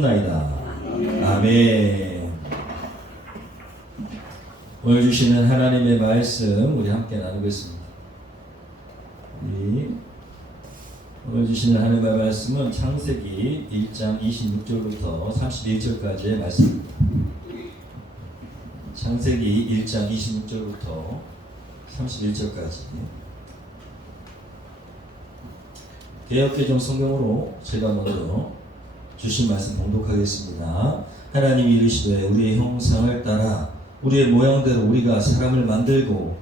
나이다. 아멘. 오늘 주시는 하나님의 말씀 우리 함께 나누겠습니다. 오늘 주시는 하나님의 말씀은 창세기 1장 26절부터 31절까지의 말씀입니다. 창세기 1장 26절부터 31절까지 개역개정 성경으로 제가 먼저 주신 말씀 봉독하겠습니다. 하나님이 이르시되 우리의 형상을 따라 우리의 모양대로 우리가 사람을 만들고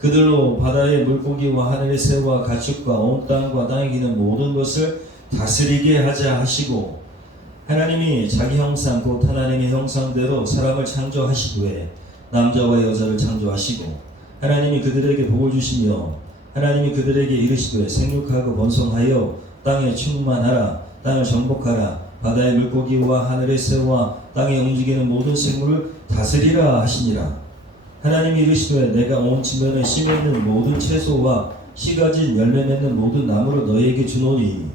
그들로 바다의 물고기와 하늘의 새와 가축과 온 땅과 땅에 기는 모든 것을 다스리게 하자 하시고, 하나님이 자기 형상 곧 하나님의 형상대로 사람을 창조하시되 남자와 여자를 창조하시고, 하나님이 그들에게 복을 주시며 하나님이 그들에게 이르시되 생육하고 번성하여 땅에 충만하라. 땅을 정복하라. 바다의 물고기와 하늘의 새와 땅에 움직이는 모든 생물을 다스리라 하시니라. 하나님이 이르시되 내가 온 지면에 심에 있는 모든 채소와 씨 가진 열매 맺는 모든 나무를 너희에게 주노니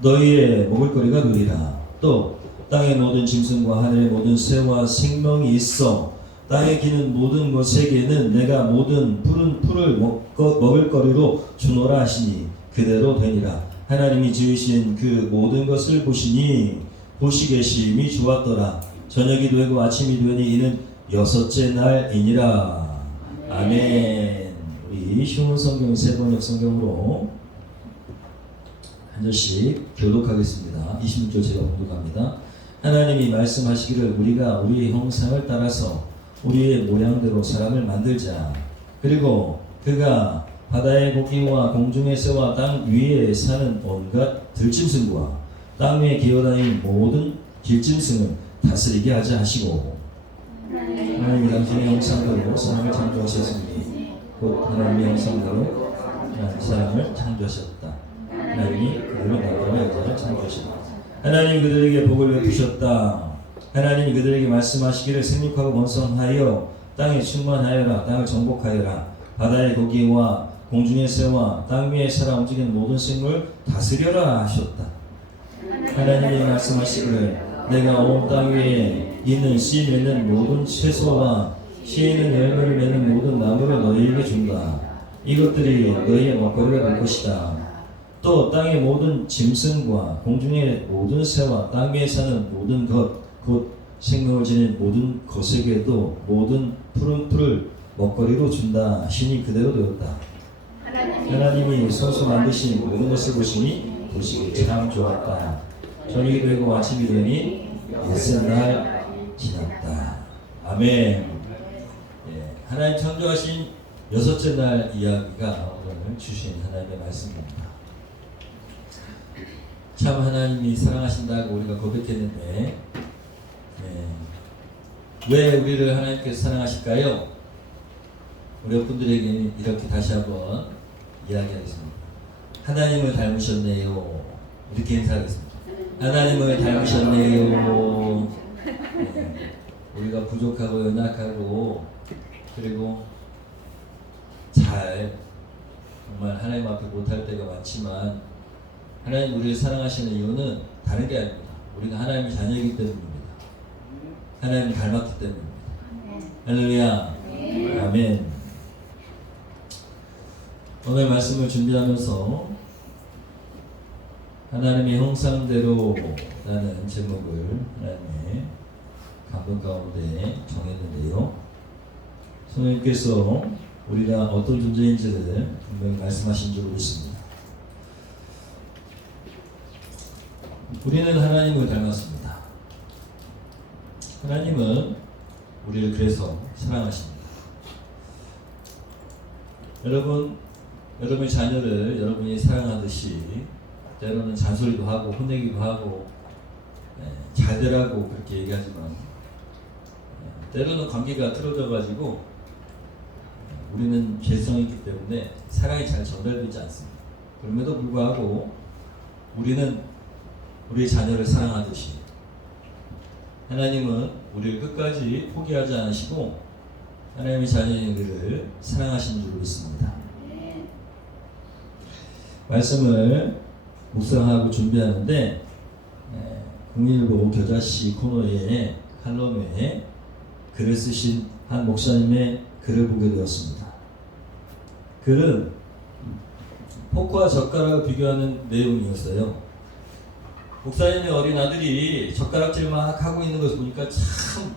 너희의 먹을 거리가 누리라. 또 땅의 모든 짐승과 하늘의 모든 새와 생명이 있어 땅에 기는 모든 것에게는 내가 모든 푸른 풀을 먹을 거리로 주노라 하시니 그대로 되니라. 하나님이 지으신 그 모든 것을 보시니 보시기에 심히 좋았더라. 저녁이 되고 아침이 되니 이는 여섯째 날이니라. 아멘. 우리 쉬운 성경 세번역 성경으로 한 절씩 교독하겠습니다. 26절 제가 봉독합니다. 하나님이 말씀하시기를 우리가 우리의 형상을 따라서 우리의 모양대로 사람을 만들자. 그리고 그가 바다의 고기와 공중의 새와 땅 위에 사는 온갖 들짐승과 땅 위에 기어다니는 모든 길짐승을 다스리게 하자 하시고, 하나님이 당신의 형상대로 사람을 창조하셨으니 곧 하나님의 형상대로 사람을 창조하셨다. 하나님이 그들을 남자와 여자를 창조하셨다. 하나님이 그들에게 복을 베푸셨다. 하나님이 그들에게 말씀하시기를 생육하고 번성하여 땅에 충만하여라. 땅을 정복하여라. 바다의 고기와 공중의 새와 땅 위에 살아 움직이는 모든 생물을 다스려라 하셨다. 하나님이 말씀하시기를 내가 온 땅 위에 있는 씨 맺는 모든 채소와 씨에 있는 열매를 맺는 모든 나무를 너희에게 준다. 이것들이 너희의 먹거리가 될 것이다. 또 땅의 모든 짐승과 공중의 모든 새와 땅 위에 사는 모든 것 곧 생명을 지닌 모든 것에게도 모든 푸른 풀을 먹거리로 준다 하시니 그대로 되었다. 하나님이 손수 만드신 모든 것을 보시니 보시기 참 좋았다. 저녁이 되고 아침이 되니 옛날 지났다. 아멘. 하나님 창조하신 여섯째 날 이야기가 오늘 주신 하나님의 말씀입니다. 참 하나님이 사랑하신다고 우리가 고백했는데 왜 우리를 하나님께서 사랑하실까요? 우리 분들에게 이렇게 다시 한번 이야기하겠습니다. 하나님을 닮으셨네요. 이렇게 인사하겠습니다. 하나님을 닮으셨네요. 우리가 부족하고 연약하고 그리고 정말 하나님 앞에 못할 때가 많지만 하나님 우리를 사랑하시는 이유는 다른 게 아닙니다. 우리가 하나님의 자녀이기 때문입니다. 하나님 닮았기 때문입니다. 할렐루야. 아멘. 오늘 말씀을 준비하면서 하나님의 형상대로 라는 제목을 하나님의 감동 가운데 정했는데요. 성령님께서 우리가 어떤 존재인지를 분명히 말씀하신 줄 믿습니다. 우리는 하나님을 닮았습니다. 하나님은 우리를 그래서 사랑하십니다. 여러분의 자녀를 여러분이 사랑하듯이 때로는 잔소리도 하고 혼내기도 하고 잘 되라고 그렇게 얘기하지만 때로는 관계가 틀어져 가지고 우리는 죄성이 있기 때문에 사랑이 잘 전달되지 않습니다. 그럼에도 불구하고 우리는 우리의 자녀를 사랑하듯이 하나님은 우리를 끝까지 포기하지 않으시고 하나님의 자녀인 우리를 사랑하시는 줄 믿습니다. 말씀을 묵상하고 준비하는데 국민일보 겨자씨 코너에 칼럼에 글을 쓰신 한 목사님의 글을 보게 되었습니다. 글은 포크와 젓가락을 비교하는 내용이었어요. 목사님의 어린 아들이 젓가락질 막 하고 있는 것을 보니까 참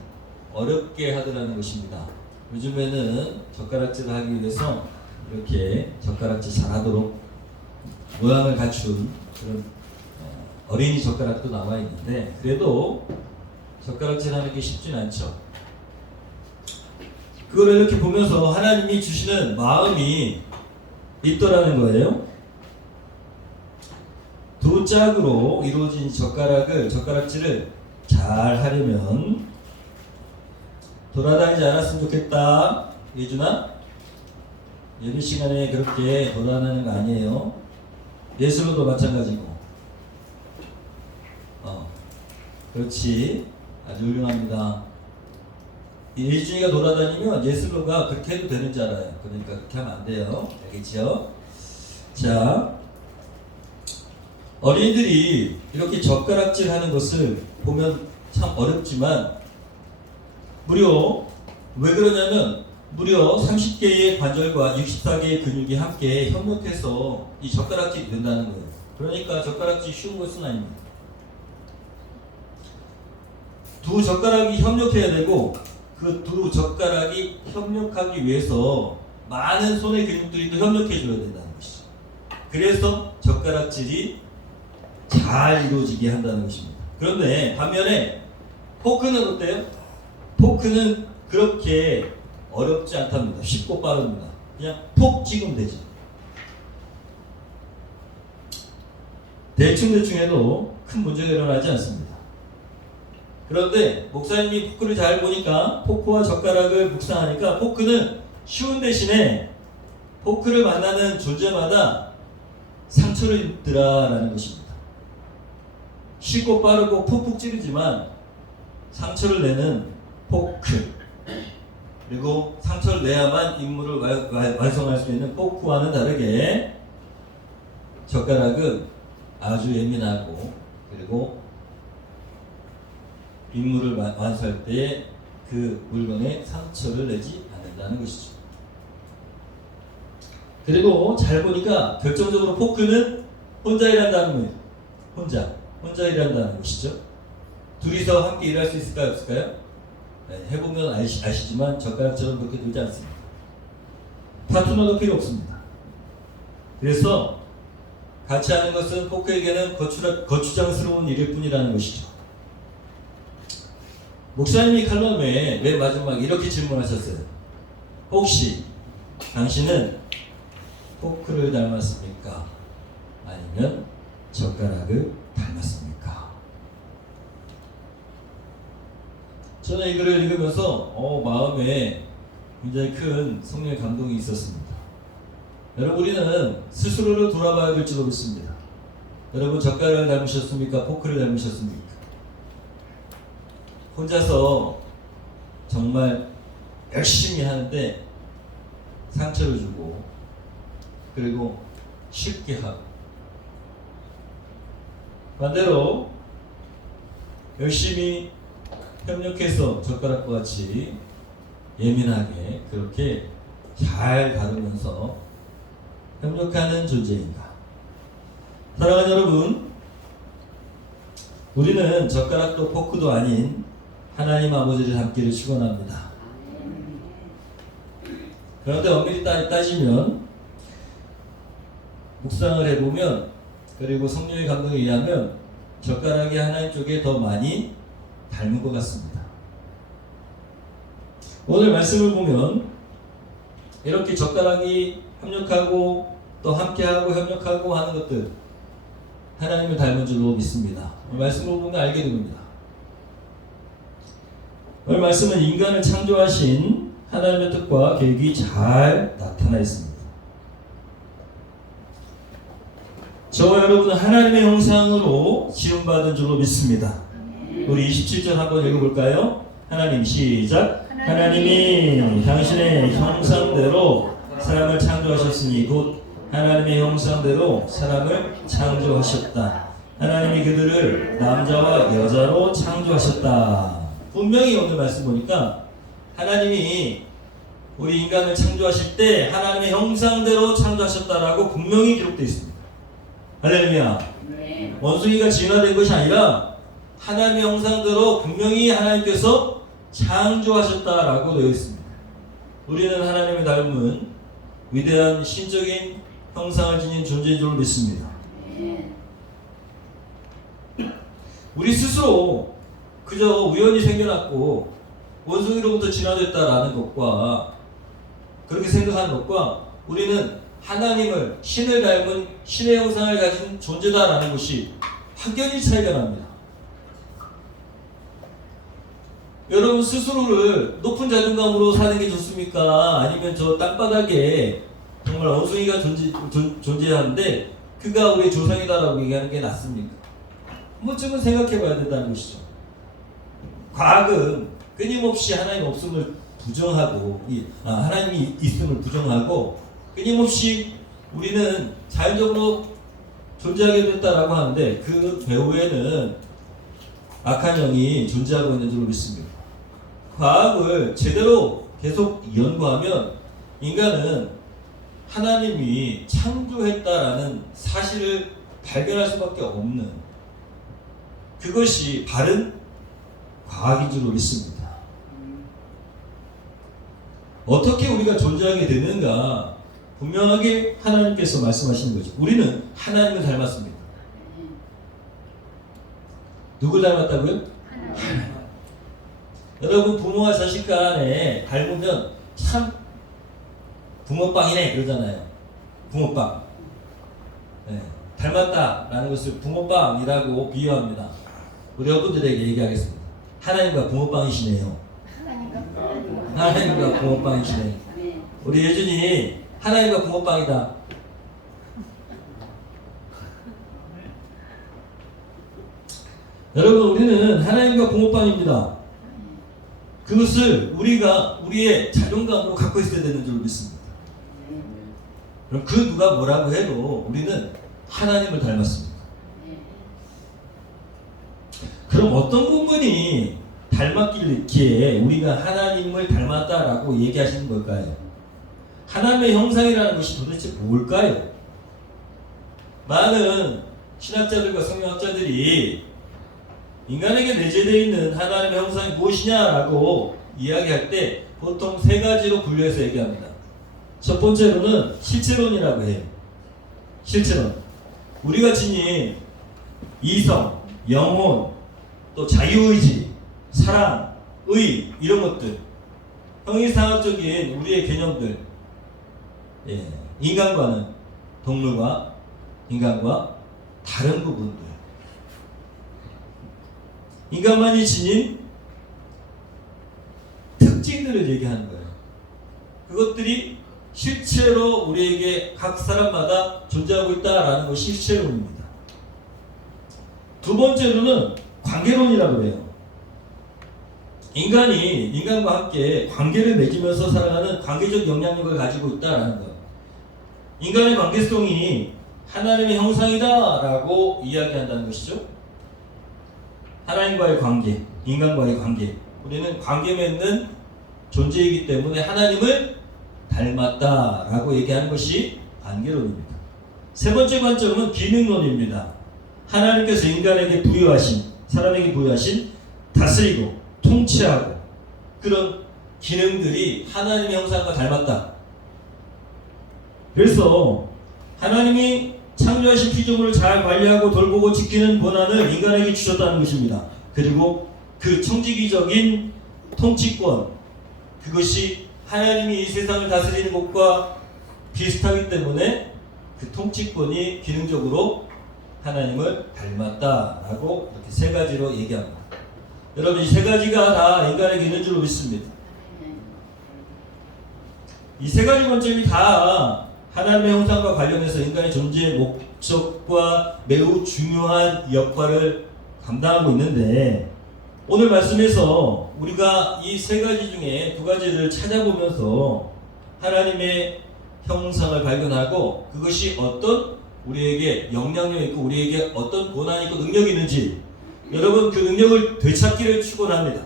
어렵게 하더라는 것입니다. 요즘에는 젓가락질을 하기 위해서 이렇게 젓가락질 잘하도록 모양을 갖춘 그런 어린이 젓가락도 나와 있는데, 그래도 젓가락질 하는 게 쉽진 않죠. 그걸 이렇게 보면서 하나님이 주시는 마음이 있더라는 거예요. 두 짝으로 이루어진 젓가락질을 잘 하려면 돌아다니지 않았으면 좋겠다. 예준아, 예배 시간에 그렇게 돌아다니는 거 아니에요. 예술로도 마찬가지고. 그렇지. 아주 훌륭합니다. 예준이가 돌아다니면 예술로가 그렇게 해도 되는 줄 알아요. 그러니까 그렇게 하면 안 돼요. 알겠죠? 자, 어린이들이 이렇게 젓가락질 하는 것을 보면 참 어렵지만, 왜 그러냐면 무려 30개의 관절과 64개의 근육이 함께 협력해서 이 젓가락질이 된다는 거예요. 그러니까 젓가락질이 쉬운 것은 아닙니다. 두 젓가락이 협력해야 되고, 그 두 젓가락이 협력하기 위해서 많은 손의 근육들이 또 협력해 줘야 된다는 것이죠. 그래서 젓가락질이 잘 이루어지게 한다는 것입니다. 그런데 반면에 포크는 어때요? 포크는 그렇게 어렵지 않답니다. 쉽고 빠릅니다. 그냥 톡 찍으면 되죠. 대충 해도 큰 문제가 일어나지 않습니다. 그런데 목사님이 포크를 잘 보니까 포크와 젓가락을 묵상하니까 포크는 쉬운 대신에 포크를 만나는 존재마다 상처를 입더라라는 것입니다. 쉽고 빠르고 푹푹 찌르지만 상처를 내는 포크, 그리고 상처를 내야만 임무를 완성할 수 있는 포크와는 다르게 젓가락은 아주 예민하고, 그리고 임무를 완수할 때 그 물건에 상처를 내지 않는다는 것이죠. 그리고 잘 보니까 결정적으로 포크는 혼자 일한다는 거예요. 혼자 일한다는 것이죠. 둘이서 함께 일할 수 있을까요, 없을까요? 네, 해보면 아시지만 젓가락처럼 그렇게 되지 않습니다. 파트너가 필요 없습니다. 그래서 같이 하는 것은 포크에게는 거추장스러운 일일 뿐이라는 것이죠. 목사님이 칼럼에 맨 마지막에 이렇게 질문하셨어요. 혹시 당신은 포크를 닮았습니까? 아니면 젓가락을 닮았습니까? 저는 이 글을 읽으면서 마음에 굉장히 큰 성령의 감동이 있었습니다. 여러분, 우리는 스스로를 돌아봐야 될지도 믿습니다. 여러분, 젓가락을 닮으셨습니까? 포크를 닮으셨습니까? 혼자서 정말 열심히 하는데 상처를 주고, 그리고 쉽게 하고, 반대로 열심히 협력해서 젓가락과 같이 예민하게 그렇게 잘 다루면서 협력하는 존재인가? 사랑하는 여러분, 우리는 젓가락도 포크도 아닌 하나님 아버지를 닮기를 축원합니다. 그런데 엄밀히 따지면, 묵상을 해보면, 그리고 성령의 감동에 의하면 젓가락이 하나님 쪽에 더 많이 닮은 것 같습니다. 오늘 말씀을 보면 이렇게 젓가락이 협력하고 또 함께하고 협력하고 하는 것들, 하나님을 닮은 줄로 믿습니다. 오늘 말씀을 보면 알게 됩니다. 오늘 말씀은 인간을 창조하신 하나님의 뜻과 계획이 잘 나타나 있습니다. 저와 여러분은 하나님의 형상으로 지음받은 줄로 믿습니다. 우리 27절 한번 읽어볼까요? 하나님, 시작. 하나님이 당신의 형상대로 사람을 창조하셨으니 곧 하나님의 형상대로 사람을 창조하셨다. 하나님이 그들을 남자와 여자로 창조하셨다. 분명히 오늘 말씀 보니까 하나님이 우리 인간을 창조하실 때 하나님의 형상대로 창조하셨다라고 분명히 기록되어 있습니다. 할렐루야. 네. 원숭이가 진화된 것이 아니라 하나님의 형상대로 분명히 하나님께서 창조하셨다라고 되어 있습니다. 우리는 하나님을 닮은 위대한 신적인 형상을 지닌 존재인 줄 믿습니다. 네. 우리 스스로 그저 우연히 생겨났고 원숭이로부터 진화됐다라는 것과 그렇게 생각하는 것과 우리는 하나님을 신을 닮은 신의 형상을 가진 존재다라는 것이 확연히 차이가 납니다. 여러분 스스로를 높은 자존감으로 사는 게 좋습니까? 아니면 저 땅바닥에 정말 원숭이가 존재하는데 그가 우리의 조상이다라고 얘기하는 게 낫습니까? 한 번쯤은 생각해 봐야 된다는 것이죠. 과학은 끊임없이 하나님 없음을 부정하고 하나님이 있음을 부정하고 끊임없이 우리는 자연적으로 존재하게 됐다라고 하는데 그 배후에는 악한 영이 존재하고 있는 줄 믿습니다. 과학을 제대로 계속 연구하면 인간은 하나님이 창조했다라는 사실을 발견할 수밖에 없는 그것이 바른 과학인 줄 믿습니다. 어떻게 우리가 존재하게 되는가 분명하게 하나님께서 말씀하시는 거죠. 우리는 하나님을 닮았습니다. 누굴 닮았다고요? 하나님. 여러분 부모와 자식 간에 닮으면 참 부모빵이네 그러잖아요. 부모빵. 네, 닮았다라는 것을 부모빵이라고 비유합니다. 우리 어른들에게 얘기하겠습니다. 하나님과 부모빵이시네요. 하나님과 부모빵이시네요. 우리 예준이 하나님과 부모빵이다. 여러분 우리는 하나님과 부모빵입니다. 그것을 우리가 우리의 자존감으로 갖고 있어야 되는 줄 믿습니다. 그럼 그 누가 뭐라고 해도 우리는 하나님을 닮았습니다. 그럼 어떤 부분이 닮았기에 우리가 하나님을 닮았다라고 얘기하시는 걸까요? 하나님의 형상이라는 것이 도대체 뭘까요? 많은 신학자들과 성경학자들이 인간에게 내재되어 있는 하나님의 형상이 무엇이냐라고 이야기할 때 보통 세 가지로 분류해서 얘기합니다. 첫 번째로는 실체론이라고 해요. 실체론. 우리가 지닌 이성, 영혼, 또 자유의지, 사랑, 의 이런 것들 형이상학적인 우리의 개념들 인간과는 동물과 인간과 다른 부분들 인간만이 지닌 특징들을 얘기하는 거예요. 그것들이 실체로 우리에게 각 사람마다 존재하고 있다라는 것이 실체론입니다. 두 번째로는 관계론이라고 해요. 인간이 인간과 함께 관계를 맺으면서 살아가는 관계적 영향력을 가지고 있다라는 것. 인간의 관계성이 하나님의 형상이다라고 이야기한다는 것이죠. 하나님과의 관계, 인간과의 관계. 우리는 관계 맺는 존재이기 때문에 하나님을 닮았다라고 얘기하는 것이 관계론입니다. 세 번째 관점은 기능론입니다. 하나님께서 인간에게 부여하신, 사람에게 부여하신 다스리고 통치하고 그런 기능들이 하나님의 형상과 닮았다. 그래서 하나님이 창조하신 피조물을 잘 관리하고 돌보고 지키는 권한을 인간에게 주셨다는 것입니다. 그리고 그 청지기적인 통치권, 그것이 하나님이 이 세상을 다스리는 것과 비슷하기 때문에 그 통치권이 기능적으로 하나님을 닮았다라고 이렇게 세 가지로 얘기합니다. 여러분 이 세 가지가 다 인간에게 있는 줄로 믿습니다. 이 세 가지 관점이 다 하나님의 형상과 관련해서 인간의 존재의 목적과 매우 중요한 역할을 감당하고 있는데 오늘 말씀에서 우리가 이 세 가지 중에 두 가지를 찾아보면서 하나님의 형상을 발견하고 그것이 어떤 우리에게 영향력 있고 우리에게 어떤 권한이 있고 능력이 있는지 여러분 그 능력을 되찾기를 축원합니다.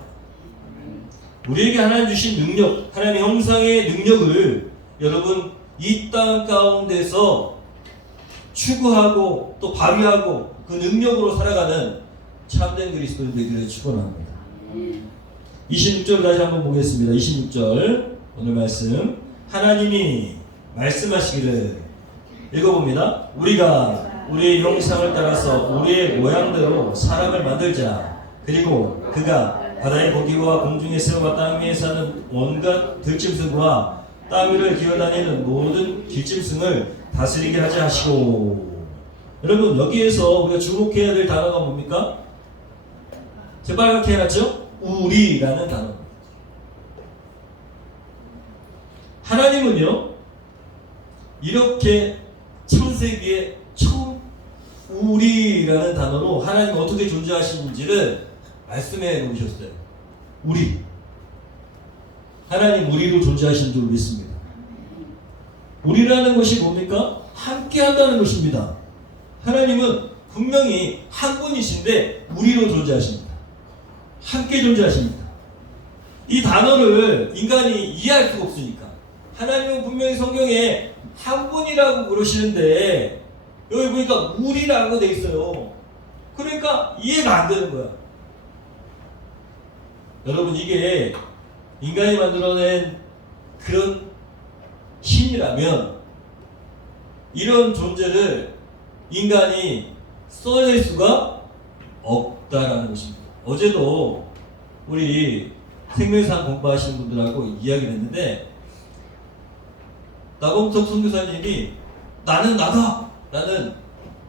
우리에게 하나님 주신 능력, 하나님의 형상의 능력을 여러분 이 땅 가운데서 추구하고 또 발휘하고 그 능력으로 살아가는 참된 그리스도인 되기를 축원합니다. 26절 다시 한번 보겠습니다. 26절 오늘 말씀 하나님이 말씀하시기를 읽어봅니다. 우리가 우리의 형상을 따라서 우리의 모양대로 사람을 만들자. 그리고 그가 바다의 고기와 공중의 새와 땅 위에 사는 온갖 들짐승과 땅 위를 기어다니는 모든 길짐승을 다스리게 하지 하시고. 여러분 여기에서 우리가 주목해야 될 단어가 뭡니까? 새빨갛게 해놨죠? 우리라는 단어. 하나님은요 이렇게 창세기에 처음 우리라는 단어로 하나님이 어떻게 존재하시는지를 말씀해 놓으셨어요. 우리. 하나님 우리로 존재하시는 줄 믿습니다. 우리라는 것이 뭡니까? 함께 한다는 것입니다. 하나님은 분명히 한 분이신데 우리로 존재하십니다. 함께 존재하십니다. 이 단어를 인간이 이해할 수가 없으니까 하나님은 분명히 성경에 한 분이라고 그러시는데 여기 보니까 우리라고 돼 있어요. 그러니까 이해가 안 되는 거야. 여러분 이게 인간이 만들어낸 그런 힘이라면 이런 존재를 인간이 써낼 수가 없다라는 것입니다. 어제도 우리 생명상 공부하시는 분들하고 이야기를 했는데 나범석 선교사님이 나는 나다. 나는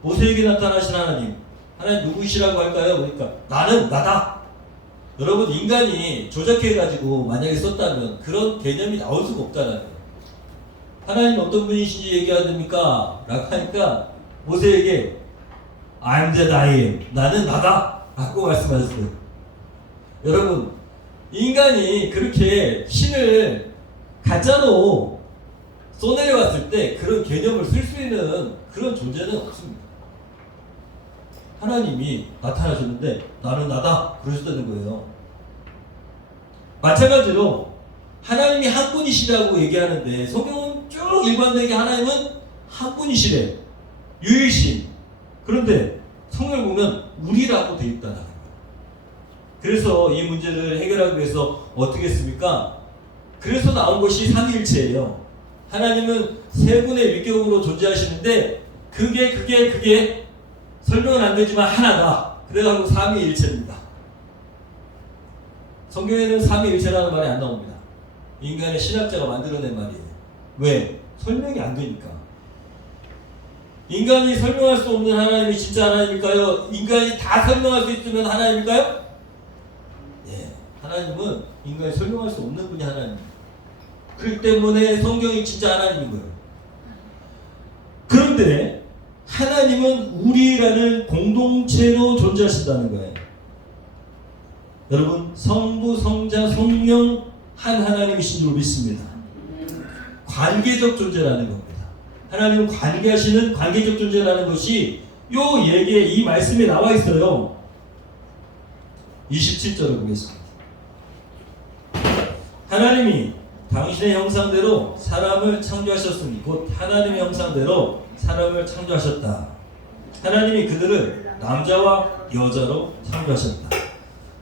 모세에게 나타나신 하나님. 하나님 누구시라고 할까요? 그러니까 나는 나다. 여러분 인간이 조작해가지고 만약에 썼다면 그런 개념이 나올 수가 없다는 거예요. 하나님 어떤 분이신지 얘기해야 됩니까? 라고 하니까 모세에게 I'm the I am. 나는 나다. 라고 말씀하셨어요. 여러분 인간이 그렇게 신을 가짜로 써내려왔을 때 그런 개념을 쓸 수 있는 그런 존재는 없습니다. 하나님이 나타나셨는데 나는 나다 그러셨다는 거예요. 마찬가지로 하나님이 한 분이시라고 얘기하는데 성경은 쭉 일관되게 하나님은 한 분이시래. 유일신. 그런데 성경을 보면 우리라고 되어 있다는 거예요. 그래서 이 문제를 해결하기 위해서 어떻게 했습니까? 그래서 나온 것이 삼위일체예요. 하나님은 세 분의 위격으로 존재하시는데 그게 설명은 안 되지만 하나다. 그래가지고 삼위일체입니다. 성경에는 삼위일체라는 말이 안 나옵니다. 인간의 신학자가 만들어낸 말이에요. 왜? 설명이 안 되니까. 인간이 설명할 수 없는 하나님이 진짜 하나님일까요? 인간이 다 설명할 수 있으면 하나님일까요? 네, 하나님은 인간이 설명할 수 없는 분이 하나님입니다. 그렇기 때문에 성경이 진짜 하나님인 거예요. 그런데 하나님은 우리라는 공동체로 존재하신다는 거예요. 여러분 성부, 성자, 성령 한 하나님이신 줄 믿습니다. 관계적 존재라는 겁니다. 하나님은 관계하시는 관계적 존재라는 것이 요 얘기에 이 말씀에 나와 있어요. 27절을 보겠습니다. 하나님이 당신의 형상대로 사람을 창조하셨으니 곧 하나님의 형상대로 사람을 창조하셨다. 하나님이 그들을 남자와 여자로 창조하셨다.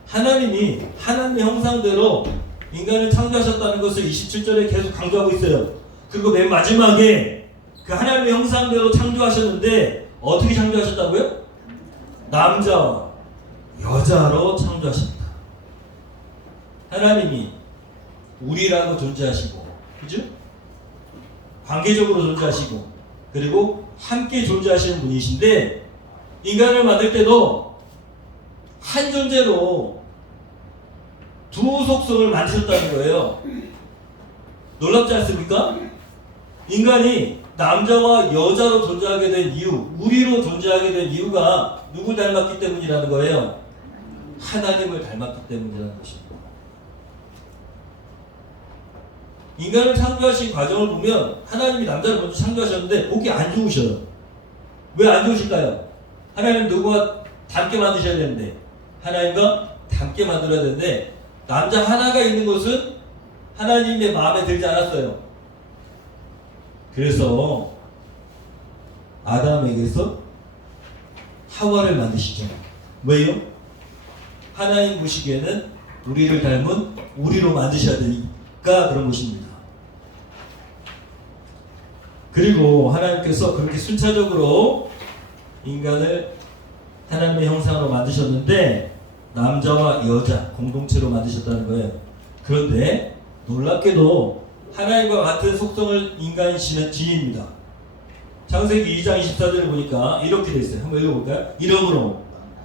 하나님이 하나님의 형상대로 인간을 창조하셨다는 것을 27절에 계속 강조하고 있어요. 그리고 맨 마지막에 그 하나님의 형상대로 창조하셨는데 어떻게 창조하셨다고요? 남자와 여자로 창조하셨다. 하나님이 우리라고 존재하시고, 그죠? 관계적으로 존재하시고, 그리고 함께 존재하시는 분이신데, 인간을 만들 때도 한 존재로 두 속성을 만드셨다는 거예요. 놀랍지 않습니까? 인간이 남자와 여자로 존재하게 된 이유, 우리로 존재하게 된 이유가 누굴 닮았기 때문이라는 거예요. 하나님을 닮았기 때문이라는 것입니다. 인간을 창조하신 과정을 보면 하나님이 남자를 먼저 창조하셨는데 보기 안 좋으셔요. 왜 안 좋으실까요? 하나님 누구와 닮게 만드셔야 되는데, 하나님과 닮게 만들어야 되는데, 남자 하나가 있는 것은 하나님의 마음에 들지 않았어요. 그래서 아담에게서 하와를 만드시죠. 왜요? 하나님 보시기에는 우리를 닮은 우리로 만드셔야 되니까 그런 것입니다. 그리고 하나님께서 그렇게 순차적으로 인간을 하나님의 형상으로 만드셨는데 남자와 여자 공동체로 만드셨다는 거예요. 그런데 놀랍게도 하나님과 같은 속성을 인간이 지닙니다. 창세기 2장 24절을 보니까 이렇게 되어 있어요. 한번 읽어볼까요? 이러므로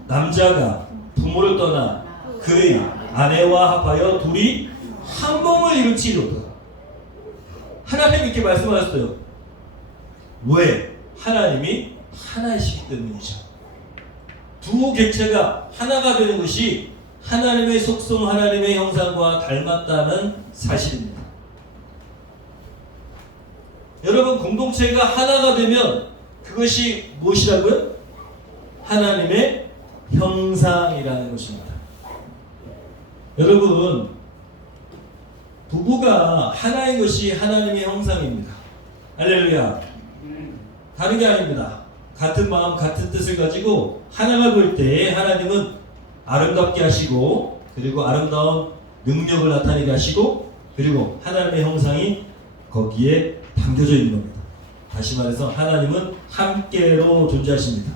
남자가 부모를 떠나 그의 아내와 합하여 둘이 한 몸을 이룰지로다. 하나님이 이렇게 말씀하셨어요. 왜? 하나님이 하나이시기 때문이죠. 두 객체가 하나가 되는 것이 하나님의 속성, 하나님의 형상과 닮았다는 사실입니다. 여러분, 공동체가 하나가 되면 그것이 무엇이라고요? 하나님의 형상이라는 것입니다. 여러분, 부부가 하나인 것이 하나님의 형상입니다. 할렐루야. 다른 게 아닙니다. 같은 마음, 같은 뜻을 가지고 하나가 될 때 하나님은 아름답게 하시고, 그리고 아름다운 능력을 나타내게 하시고, 그리고 하나님의 형상이 거기에 담겨져 있는 겁니다. 다시 말해서 하나님은 함께로 존재하십니다.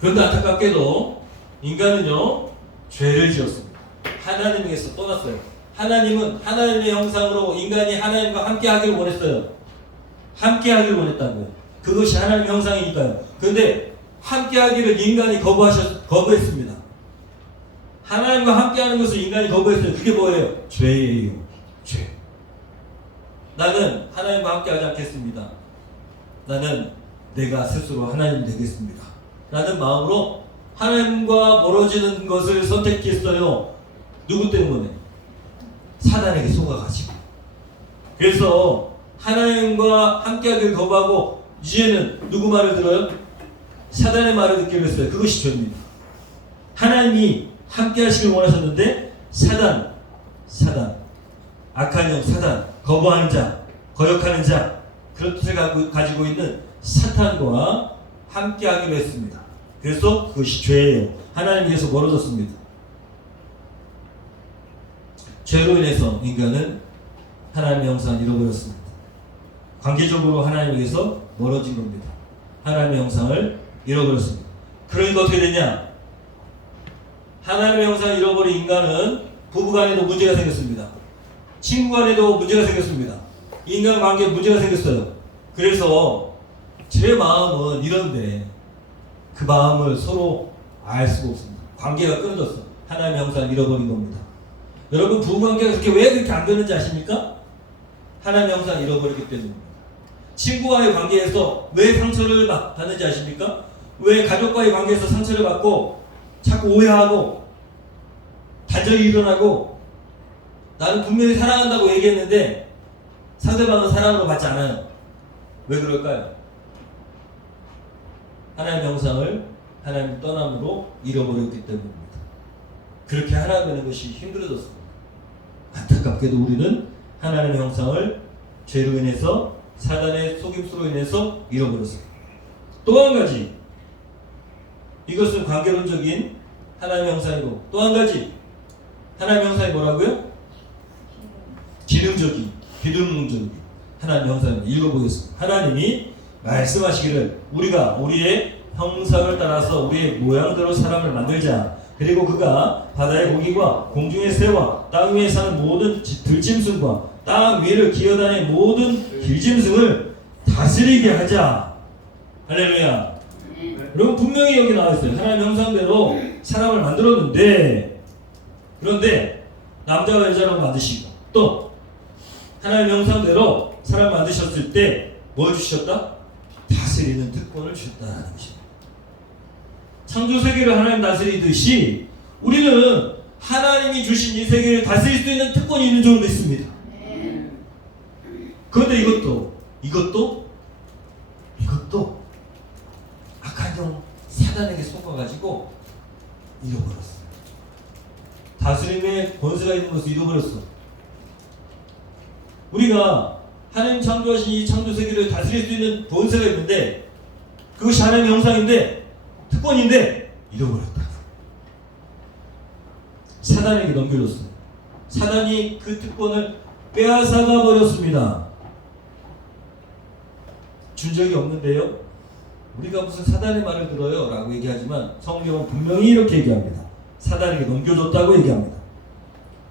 그런데 안타깝게도 인간은요, 죄를 지었습니다. 하나님에게서 떠났어요. 하나님은 하나님의 형상으로 인간이 하나님과 함께 하기를 원했어요. 함께 하기를 원했다고요. 그것이 하나님의 형상이니까요. 그런데 함께 하기를 인간이 거부했습니다. 하나님과 함께 하는 것을 인간이 거부했어요. 그게 뭐예요? 죄예요. 죄. 나는 하나님과 함께 하지 않겠습니다. 나는 내가 스스로 하나님 되겠습니다. 라는 마음으로 하나님과 멀어지는 것을 선택했어요. 누구 때문에? 사단에게 속아가지고. 그래서 하나님과 함께하기를 거부하고 이제는 누구 말을 들어요? 사단의 말을 듣기로 했어요. 그것이 죄입니다. 하나님이 함께하시길 원하셨는데 사단, 악한 영 사단, 거부하는 자, 거역하는 자, 그런 뜻을 가지고 있는 사탄과 함께하기로 했습니다. 그래서 그것이 죄예요. 하나님께서 멀어졌습니다. 죄로 인해서 인간은 하나님의 형상을 잃어버렸습니다. 관계적으로 하나님에게서 멀어진 겁니다. 하나님의 형상을 잃어버렸습니다. 그러니까 어떻게 되냐? 하나님의 형상을 잃어버린 인간은 부부간에도 문제가 생겼습니다. 친구간에도 문제가 생겼습니다. 인간관계에 문제가 생겼어요. 그래서 제 마음은 이런데 그 마음을 서로 알 수가 없습니다. 관계가 끊어졌어. 하나님의 형상을 잃어버린 겁니다. 여러분, 부부관계가 왜 그렇게 안 되는지 아십니까? 하나님의 형상을 잃어버렸기 때문입니다. 친구와의 관계에서 왜 상처를 받는지 아십니까? 왜 가족과의 관계에서 상처를 받고 자꾸 오해하고 단절이 일어나고 나는 분명히 사랑한다고 얘기했는데 상대방은 사랑으로 받지 않아요. 왜 그럴까요? 하나님의 형상을 하나님 떠남으로 잃어버렸기 때문입니다. 그렇게 하나 되는 것이 힘들어졌습니다. 안타깝게도 우리는 하나님의 형상을 죄로 인해서 사단의 속임수로 인해서 잃어버렸습니다. 또 한 가지, 이것은 관계론적인 하나님의 형상이고, 또 한 가지 하나님의 형상이 뭐라고요? 기능적인, 기능적인 하나님의 형상을 읽어보겠습니다. 하나님이 말씀하시기를 우리가 우리의 형상을 따라서 우리의 모양대로 사람을 만들자. 그리고 그가 바다의 고기와 공중의 새와 땅 위에 사는 모든 들짐승과 땅 위를 기어다니는 모든 길짐승을 다스리게 하자. 할렐루야. 여러분, 분명히 여기 나와 있어요. 하나님의 형상대로 사람을 만들었는데, 그런데 남자와 여자로 만드시고 또 하나님의 형상대로 사람을 만드셨을 때 뭘 주셨다? 다스리는 특권을 주셨다는 것입니다. 창조 세계를 하나님 다스리듯이 우리는 하나님이 주신 이 세계를 다스릴 수 있는 특권이 있는 줄 믿습니다. 그런데 이것도 사단에게 속아가지고 잃어버렸어요. 다스림의 권세가 있는 것을 잃어버렸어. 우리가 하나님 창조하신 이 창조 세계를 다스릴 수 있는 권세가 있는데 그것이 하나님의 형상인데 특권인데 잃어버렸다. 사단에게 넘겨줬어요. 사단이 그 특권을 빼앗아가 버렸습니다. 준 적이 없는데요. 우리가 무슨 사단의 말을 들어요 라고 얘기하지만 성경은 분명히 이렇게 얘기합니다. 사단에게 넘겨줬다고 얘기합니다.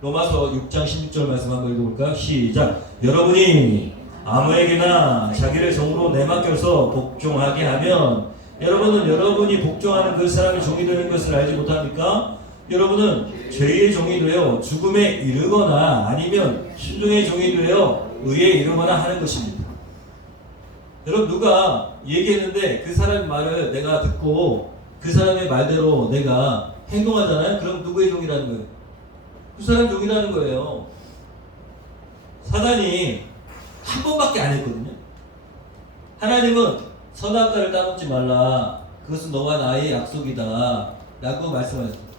로마서 6장 16절 말씀 한번 읽어볼까요? 시작. 여러분이 아무에게나 자기를 종으로 내맡겨서 복종하게 하면 여러분은 여러분이 복종하는 그 사람의 종이 되는 것을 알지 못합니까? 여러분은 죄의 종이 되어 죽음에 이르거나 아니면 순종의 종이 되어 의에 이르거나 하는 것입니다. 여러분 누가 얘기했는데 그 사람의 말을 내가 듣고 그 사람의 말대로 내가 행동하잖아요? 그럼 누구의 종이라는 거예요? 그 사람 종이라는 거예요. 사단이 한 번밖에 안 했거든요. 하나님은 선악과를 따먹지 말라. 그것은 너와 나의 약속이다. 라고 말씀하셨어요.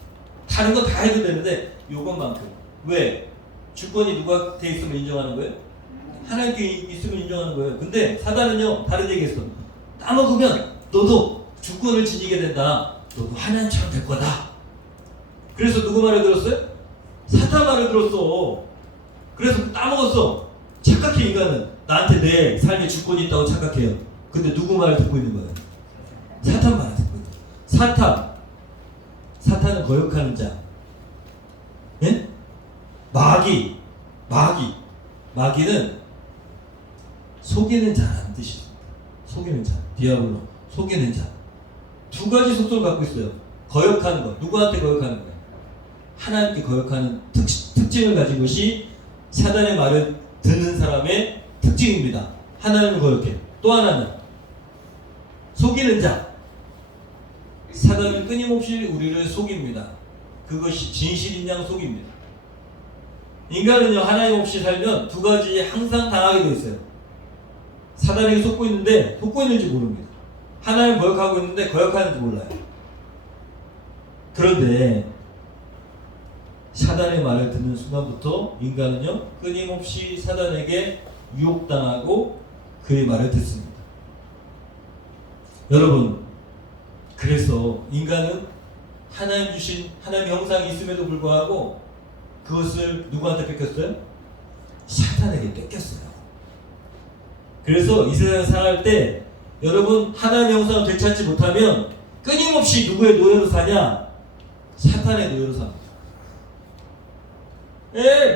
다른 거 다 해도 되는데 요것만큼. 왜? 주권이 누구한테 있으면 인정하는 거예요? 하나님께 있으면 인정하는 거예요. 근데 사단은요 다른 얘기했어. 따먹으면 너도 주권을 지니게 된다. 너도 하나님처럼 될 거다. 그래서 누구 말을 들었어요? 사탄 말을 들었어. 그래서 따먹었어. 착각해. 인간은 나한테 내 삶에 주권이 있다고 착각해요. 근데 누구 말을 듣고 있는 거예요? 사탄 말을 듣고 있는 거예요. 사탄은 거역하는 자. 예? 마귀는 속이는 자라는 뜻이죠. 속이는 자. 디아블로. 속이는 자. 두 가지 속성을 갖고 있어요. 거역하는 것. 누구한테 거역하는 거예요? 하나님께 거역하는 특징을 가진 것이 사단의 말을 듣는 사람의 특징입니다. 하나님을 거역해. 또 하나는 속이는 자. 사단은 끊임없이 우리를 속입니다. 그것이 진실인 양 속입니다. 인간은요 하나님 없이 살면 두 가지 항상 당하게 되어 있어요. 사단에게 속고 있는데 속고 있는지 모릅니다. 하나님 거역하고 있는데 거역하는지 몰라요. 그런데 사단의 말을 듣는 순간부터 인간은요 끊임없이 사단에게 유혹당하고 그의 말을 듣습니다. 여러분, 그래서 인간은 하나님 주신 하나님의 형상이 있음에도 불구하고 그것을 누구한테 뺏겼어요? 사탄에게 뺏겼어요. 그래서 이 세상을 살아갈 때 여러분 하나님의 형상을 되찾지 못하면 끊임없이 누구의 노예로 사냐? 사탄의 노예로 삽니다.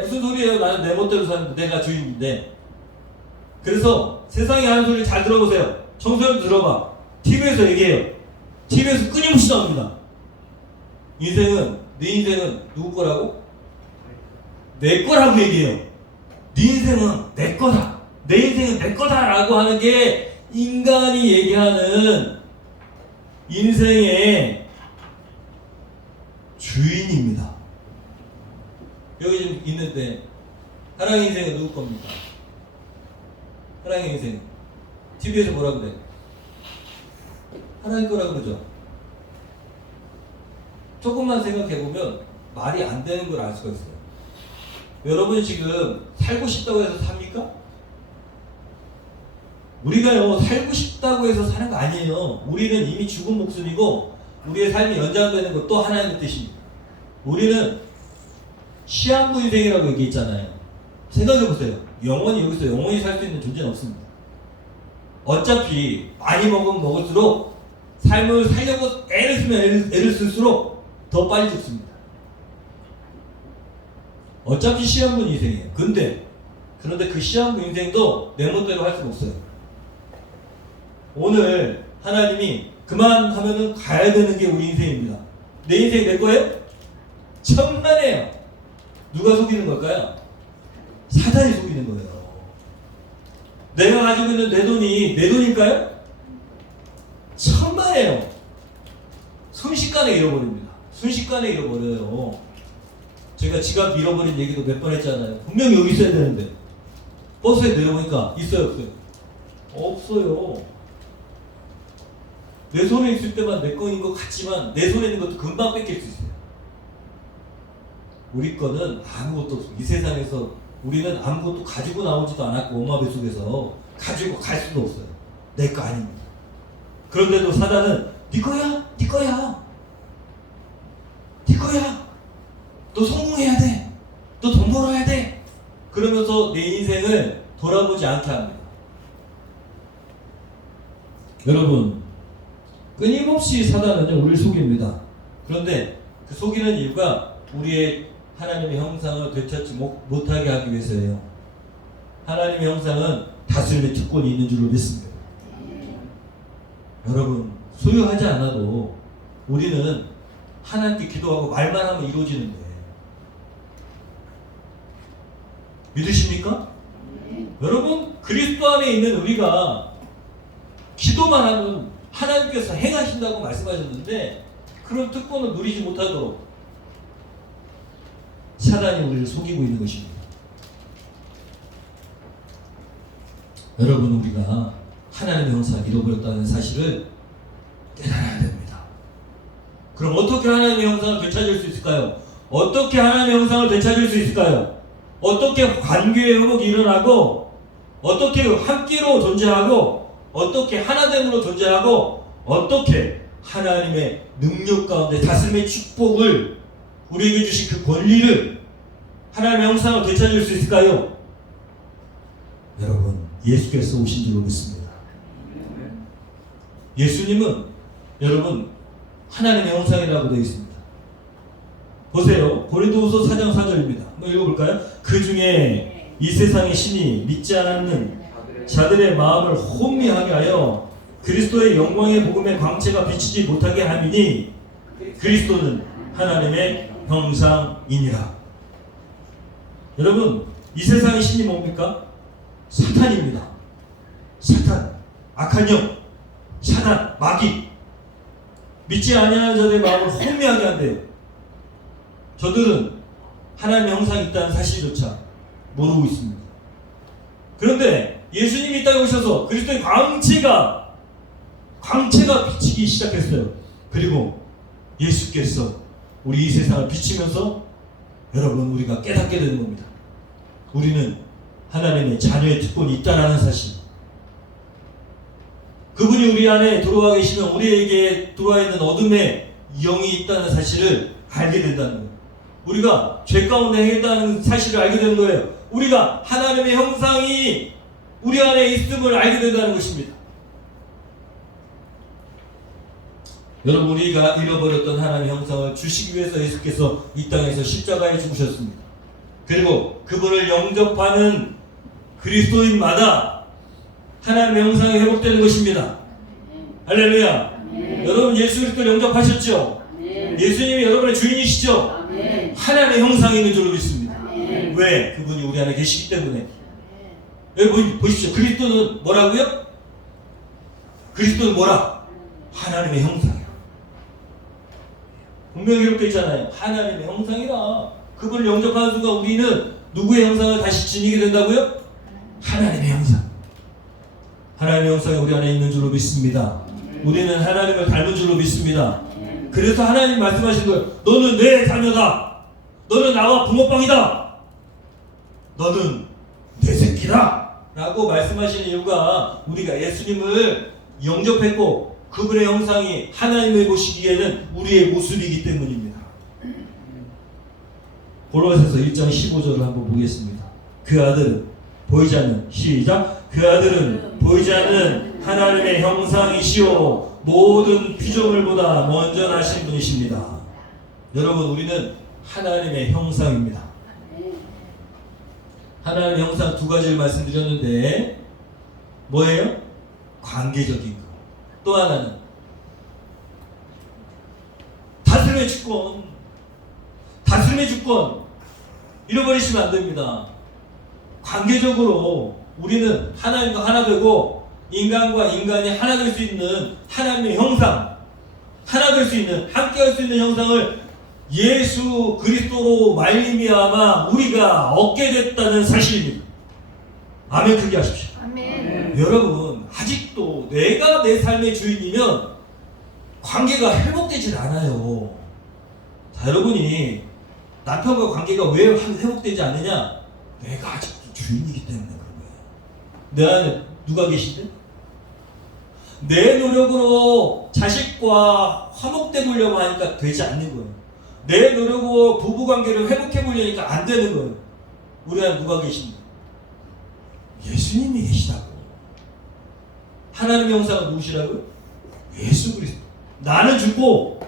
무슨 소리예요? 나는 내 멋대로 사는데 내가 주인인데. 그래서 세상이 하는 소리 잘 들어보세요. 청소년 들어봐. TV에서 얘기해요. TV에서 끊임없이 나옵니다. 네 인생은 누구 거라고? 내 거라고 얘기해요. 네 인생은 내 거다. 내 인생은 내 거다라고 하는 게 인간이 얘기하는 인생의 주인입니다. 여기 지금 있는데 하나님의 인생은 누구 겁니까? 하나님의 인생 TV에서 뭐라 그래? 하나님 거라 그러죠. 조금만 생각해보면 말이 안 되는 걸 알 수가 있어요. 여러분 지금 살고 싶다고 해서 삽니까? 우리가요 살고 싶다고 해서 사는 거 아니에요. 우리는 이미 죽은 목숨이고 우리의 삶이 연장되는 것도 하나님의 뜻입니다. 우리는 시한부 인생이라고 얘기했잖아요. 생각해보세요. 여기서 영원히 살 수 있는 존재는 없습니다. 어차피 많이 먹으면 먹을수록 삶을 살려고 애를 쓰면 애를 쓸수록 더 빨리 죽습니다. 어차피 시한부 인생이에요. 그런데 그 시한부 인생도 내 멋대로 할 수는 없어요. 오늘 하나님이 그만하면은 가야 되는 게 우리 인생입니다. 내 인생 내 거예요? 천만에요. 누가 속이는 걸까요? 사단이 속이는 거예요. 내가 가지고 있는 내 돈이 내 돈일까요? 천만에요. 순식간에 잃어버립니다. 순식간에 잃어버려요. 제가 지갑 잃어버린 얘기도 몇 번 했잖아요. 분명히 여기 있어야 되는데 버스에 내려보니까 있어요 없어요? 없어요. 내 손에 있을 때만 내 거인 것 같지만 내 손에 있는 것도 금방 뺏길 수 있어요. 우리 거는 아무것도 없어요. 이 세상에서 우리는 아무것도 가지고 나오지도 않았고 엄마 뱃속에서 가지고 갈 수도 없어요. 내 거 아닙니다. 그런데도 사단은 네 거야, 네 거야, 네 거야. 너 성공해야 돼. 너 돈 벌어야 돼. 그러면서 내 인생을 돌아보지 않게 합니다. 여러분, 끊임없이 사단은요 우리를 속입니다. 그런데 그 속이는 이유가 우리의 하나님의 형상을 되찾지 못하게 하기 위해서예요. 하나님의 형상은 다스림의 특권이 있는 줄로 믿습니다. 여러분, 소유하지 않아도 우리는 하나님께 기도하고 말만 하면 이루어지는데 믿으십니까? 여러분, 그리스도 안에 있는 우리가 기도만 하면 하나님께서 행하신다고 말씀하셨는데 그런 특권을 누리지 못하도록 사단이 우리를 속이고 있는 것입니다. 여러분, 우리가 하나님의 형상을 잃어버렸다는 사실을 깨달아야 됩니다. 그럼 어떻게 하나님의 형상을 되찾을 수 있을까요? 어떻게 하나님의 형상을 되찾을 수 있을까요? 어떻게 관계의 회복이 일어나고 어떻게 함께로 존재하고 어떻게 하나됨으로 존재하고 어떻게 하나님의 능력 가운데 다스림의 축복을 우리에게 주신 그 권리를 하나님의 형상을 되찾을 수 있을까요? 여러분, 예수께서 오신 줄로 믿습니다. 예수님은 여러분 하나님의 형상이라고 되어 있습니다. 보세요. 고린도후서 4장 4절입니다. 한번 읽어볼까요? 그 중에 이 세상의 신이 믿지 않는 자들의 마음을 혼미하게 하여 그리스도의 영광의 복음의 광채가 비치지 못하게 함이니 그리스도는 하나님의 형상이니라. 여러분, 이 세상의 신이 뭡니까? 사탄입니다. 사탄, 악한 영, 사단, 마귀. 믿지 아니하는 자들의 마음을 혼미하게 한대요. 저들은 하나님의 형상이 있다는 사실조차 모르고 있습니다. 그런데 예수님이 이 땅에 오셔서 그리스도의 광채가 비치기 시작했어요. 그리고 예수께서 우리 이 세상을 비치면서 여러분, 우리가 깨닫게 되는 겁니다. 우리는 하나님의 자녀의 특권이 있다는 사실. 그분이 우리 안에 들어와 계시면 우리에게 들어와 있는 어둠의 영이 있다는 사실을 알게 된다는 거예요. 우리가 죄 가운데 행했다는 사실을 알게 되는 거예요. 우리가 하나님의 형상이 우리 안에 있음을 알게 된다는 것입니다. 여러분, 우리가 잃어버렸던 하나님의 형상을 주시기 위해서 예수께서 이 땅에서 십자가에 죽으셨습니다. 그리고 그분을 영접하는 그리스도인마다 하나님의 형상이 회복되는 것입니다. 할렐루야. 여러분, 예수 그리스도를 영접하셨죠? 예수님이 여러분의 주인이시죠? 하나님의 형상이 있는 줄로 믿습니다. 왜? 그분이 우리 안에 계시기 때문에. 여러분 보십시오. 그리스도는 뭐라고요? 그리스도는 뭐라? 하나님의 형상이야. 분명히 기록되어 있잖아요. 하나님의 형상이라. 그분을 영접하는 순간 우리는 누구의 형상을 다시 지니게 된다고요? 하나님의 형상. 하나님의 형상이 우리 안에 있는 줄로 믿습니다. 우리는 하나님을 닮은 줄로 믿습니다. 그래서 하나님 말씀하신 거예요. 너는 내 자녀다. 너는 나와 붕어빵이다. 너는 내 새끼다. 라고 말씀하시는 이유가 우리가 예수님을 영접했고 그분의 형상이 하나님을 보시기에는 우리의 모습이기 때문입니다. 고로새서 1장 15절을 한번 보겠습니다. 그 아들은 보이지 않는, 시작, 그 아들은 보이지 않는 하나님의 형상이시오 모든 피조물보다 먼저 나신 분이십니다. 여러분, 우리는 하나님의 형상입니다. 하나님의 형상 두 가지를 말씀드렸는데 뭐예요? 관계적인 것. 또 하나는 다스림의 주권. 다스림의 주권 잃어버리시면 안 됩니다. 관계적으로 우리는 하나님과 하나 되고 인간과 인간이 하나 될 수 있는 하나님의 형상, 하나 될 수 있는, 함께 할 수 있는 형상을 예수 그리스도로 말미암아 우리가 얻게 됐다는 사실입니다. 아멘. 크게 하십시오. 아멘. 여러분, 아직도 내가 내 삶의 주인이면 관계가 회복되질 않아요. 자, 여러분이 남편과 관계가 왜 회복되지 않느냐? 내가 아직도 주인이기 때문에 그런 거예요. 내 안에 누가 계신데? 내 노력으로 자식과 화목돼 보려고 하니까 되지 않는 거예요. 내 노력으로 부부관계를 회복해 보려니까 안 되는 거예요. 우리 안에 누가 계십니까? 예수님이 계시다고. 하나님의 형상은 누구시라고요? 예수 그리스도. 나는 죽고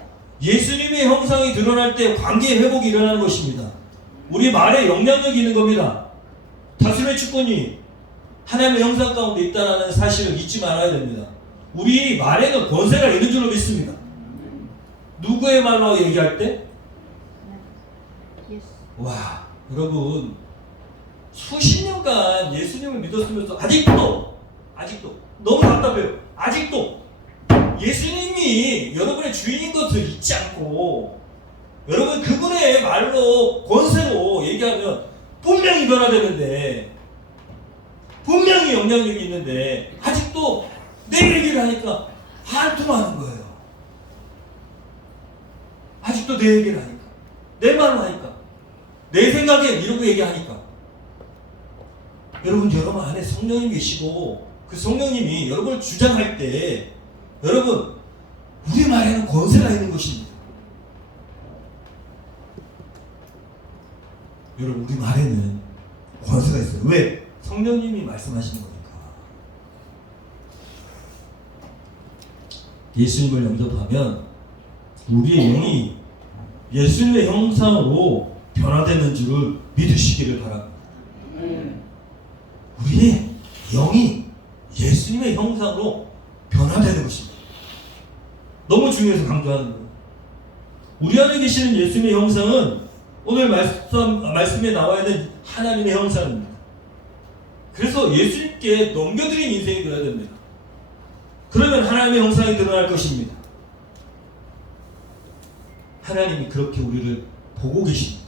예수님의 형상이 드러날 때 관계의 회복이 일어나는 것입니다. 우리 말에 영향력이 있는 겁니다. 다스림의 주권이 하나님의 형상 가운데 있다는 사실을 잊지 말아야 됩니다. 우리 말에는 권세가 있는 줄로 믿습니다. 누구의 말로 얘기할 때? 와, 여러분 수십 년간 예수님을 믿었으면서 아직도 너무 답답해요. 아직도 예수님이 여러분의 주인인 것을 잊지 않고 여러분 그분의 말로 권세로 얘기하면 분명히 변화되는데 분명히 영향력이 있는데 아직도 내 얘기를 하니까 한통하는 거예요. 아직도 내 얘기를 하니까 내 말로 하니까 내 생각에 이러고 얘기하니까 여러분 안에 성령님이 계시고 그 성령님이 여러분을 주장할 때 여러분 우리 말에는 권세가 있는 것입니다. 여러분 우리 말에는 권세가 있어요. 왜? 성령님이 말씀하시는 거니까. 예수님을 영접하면 우리의 영이 예수님의 형상으로 변화되는 줄을 믿으시기를 바랍니다. 우리의 영이 예수님의 형상으로 변화되는 것입니다. 너무 중요해서 강조하는 거예요. 우리 안에 계시는 예수님의 형상은 오늘 말씀에 나와 있는 하나님의 형상입니다. 그래서 예수님께 넘겨드린 인생이 되어야 됩니다. 그러면 하나님의 형상이 드러날 것입니다. 하나님이 그렇게 우리를 보고 계십니다.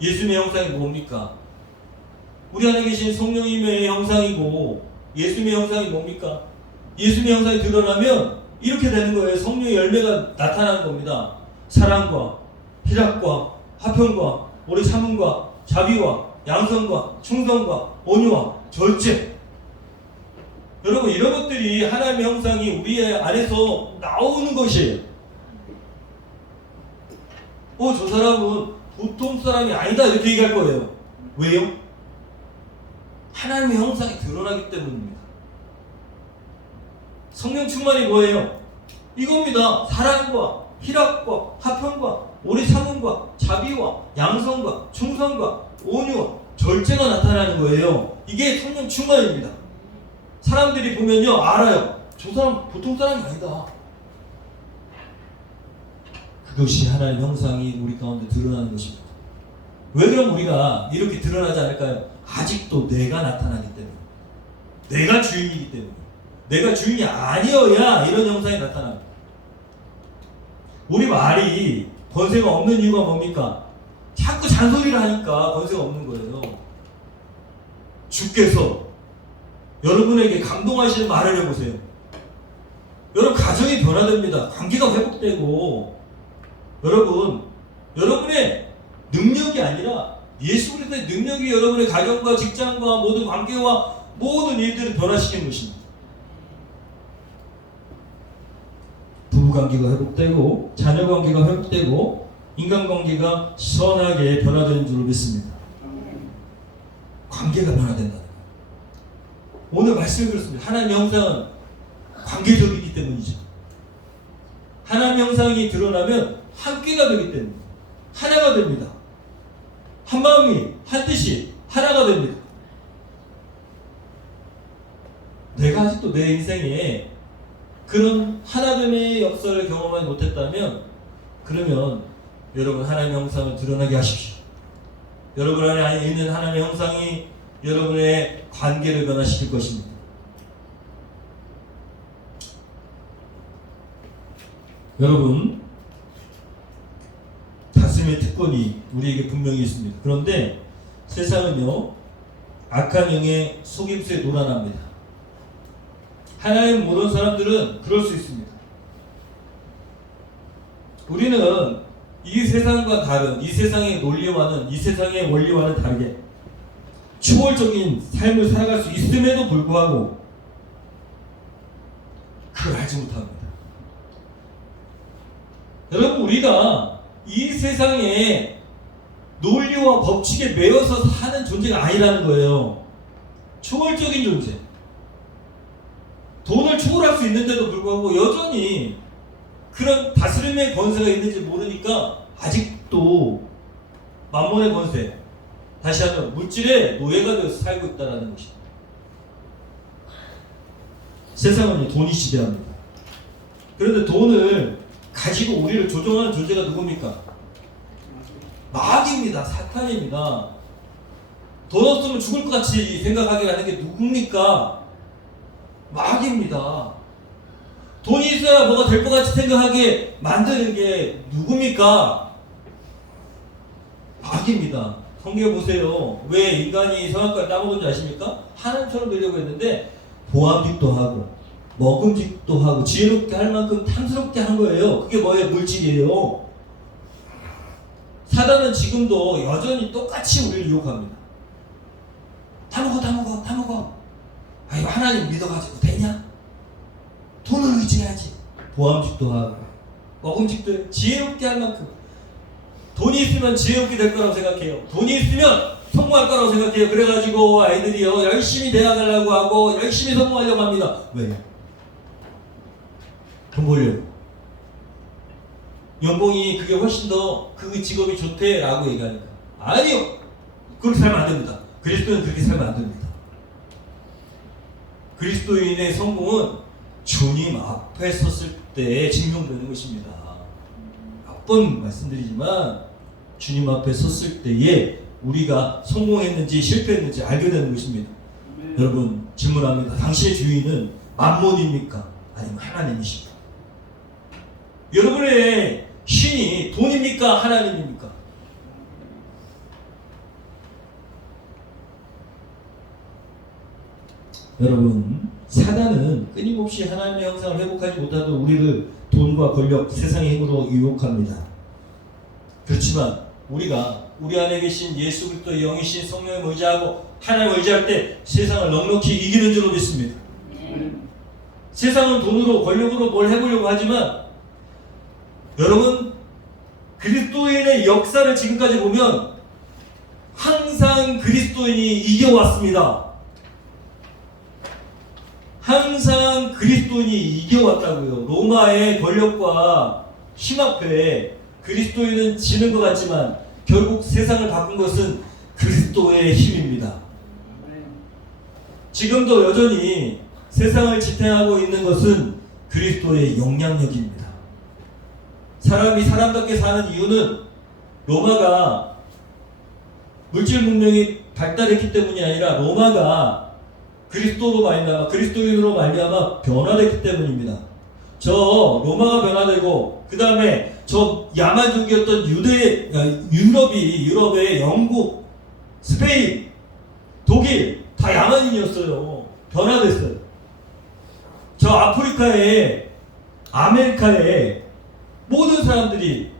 예수님의 형상이 뭡니까? 우리 안에 계신 성령님의 형상이고 예수님의 형상이 뭡니까? 예수님의 형상이 드러나면 이렇게 되는 거예요. 성령의 열매가 나타나는 겁니다. 사랑과 희락과 화평과 오래 참음과 자비와 양선과 충성과 온유와 절제. 여러분 이런 것들이 하나님의 형상이 우리 안에서 나오는 것이에요. 저 사람은 보통 사람이 아니다 이렇게 얘기할 거예요. 왜요? 하나님의 형상이 드러나기 때문입니다. 성령 충만이 뭐예요? 이겁니다. 사랑과 희락과 화평과 오래 참음과 자비와 양성과 충성과 온유와 절제가 나타나는 거예요. 이게 성령 충만입니다. 사람들이 보면요 알아요. 저 사람 보통 사람이 아니다. 그것이 하나님의 형상이 우리 가운데 드러나는 것입니다. 왜 그럼 우리가 이렇게 드러나지 않을까요? 아직도 내가 나타나기 때문에, 내가 주인이기 때문에, 내가 주인이 아니어야 이런 형상이 나타납니다. 우리 말이 권세가 없는 이유가 뭡니까? 자꾸 잔소리를 하니까 권세가 없는 거예요. 주께서 여러분에게 감동하시는 말을 해보세요. 여러분 가정이 변화됩니다. 관계가 회복되고 여러분의 능력이 아니라 예수 그리스도의 능력이 여러분의 가정과 직장과 모든 관계와 모든 일들을 변화시키는 것입니다. 부부관계가 회복되고 자녀관계가 회복되고 인간관계가 선하게 변화되는 줄 믿습니다. 관계가 변화된다. 오늘 말씀을 들었습니다. 하나님의 형상은 관계적이기 때문이죠. 하나님의 형상이 드러나면 함께가 되기 때문에 하나가 됩니다. 한 마음이 한 뜻이 하나가 됩니다. 내가 아직도 내 인생에 그런 하나됨의 역사를 경험하지 못했다면 그러면 여러분 하나님의 형상을 드러나게 하십시오. 여러분 안에 있는 하나님의 형상이 여러분의 관계를 변화시킬 것입니다. 여러분 다스림의 특권이 우리에게 분명히 있습니다. 그런데 세상은요 악한 영의 속임수에 놀아납니다. 하나님 모르는 사람들은 그럴 수 있습니다. 우리는 이 세상과 다른, 이 세상의 논리와는, 이 세상의 원리와는 다르게 초월적인 삶을 살아갈 수 있음에도 불구하고 그걸 알지 못합니다. 여러분, 우리가 이 세상에 논리와 법칙에 매여서 사는 존재가 아니라는 거예요. 초월적인 존재. 돈을 초월할 수 있는데도 불구하고 여전히 그런 다스림의 권세가 있는지 모르니까 아직도 만몬의 권세, 다시 한번 물질의 노예가 되어서 살고 있다는 것입니다. 세상은 돈이 지배합니다. 그런데 돈을 가지고 우리를 조종하는 존재가 누굽니까? 마귀입니다. 사탄입니다. 돈 없으면 죽을 것 같이 생각하게 하는 게 누굽니까? 마귀입니다. 돈이 있어야 뭐가 될 것 같이 생각하게 만드는 게 누굽니까? 마귀입니다. 성경 보세요. 왜 인간이 선악과를 따먹은 줄 아십니까? 하나님처럼 되려고 했는데 보암직도 하고 먹음직도 하고 지혜롭게 할 만큼 탐스럽게 한 거예요. 그게 뭐예요? 물질이에요. 사단은 지금도 여전히 똑같이 우리를 유혹합니다. 다 먹어, 다 먹어, 다 먹어. 아이고, 하나님 믿어가지고 되냐? 돈을 의지해야지. 보암직도 하고 먹음직도 해요. 지혜롭게 할 만큼. 돈이 있으면 지혜롭게 될 거라고 생각해요. 돈이 있으면 성공할 거라고 생각해요. 그래가지고 아이들이요, 열심히 대학 가려고 하고 열심히 성공하려고 합니다. 왜? 돈 벌려고. 연봉이 그게 훨씬 더 그 직업이 좋대라고 얘기하니까 아니요, 그렇게 살면 안 됩니다. 그리스도는 그렇게 살면 안 됩니다. 그리스도인의 성공은 주님 앞에 섰을 때 증명되는 것입니다. 몇 번 말씀드리지만 주님 앞에 섰을 때에 우리가 성공했는지 실패했는지 알게 되는 것입니다. 여러분, 질문합니다. 당신의 주인은 만몬입니까? 아니면 하나님이십니까? 여러분의 신이 돈입니까? 하나님입니까? 여러분, 사단은 끊임없이 하나님의 형상을 회복하지 못하도록 우리를 돈과 권력, 세상의 힘으로 유혹합니다. 그렇지만 우리가 우리 안에 계신 예수 그리스도의 영이신 성령을 의지하고 하나님을 의지할 때 세상을 넉넉히 이기는 줄로 믿습니다. 세상은 돈으로, 권력으로 뭘 해보려고 하지만 여러분, 그리스도인의 역사를 지금까지 보면 항상 그리스도인이 이겨왔습니다. 항상 그리스도인이 이겨왔다고요. 로마의 권력과 힘 앞에 그리스도인은 지는 것 같지만 결국 세상을 바꾼 것은 그리스도의 힘입니다. 지금도 여전히 세상을 지탱하고 있는 것은 그리스도의 영향력입니다. 사람이 사람답게 사는 이유는 로마가 물질 문명이 발달했기 때문이 아니라 로마가 그리스도로 말미암아, 그리스도인으로 말미암아 변화됐기 때문입니다. 저 로마가 변화되고 그 다음에 저 야만족이었던 유럽의 영국, 스페인, 독일 다 야만인이었어요. 변화됐어요. 저 아프리카에, 아메리카에 모든 사람들이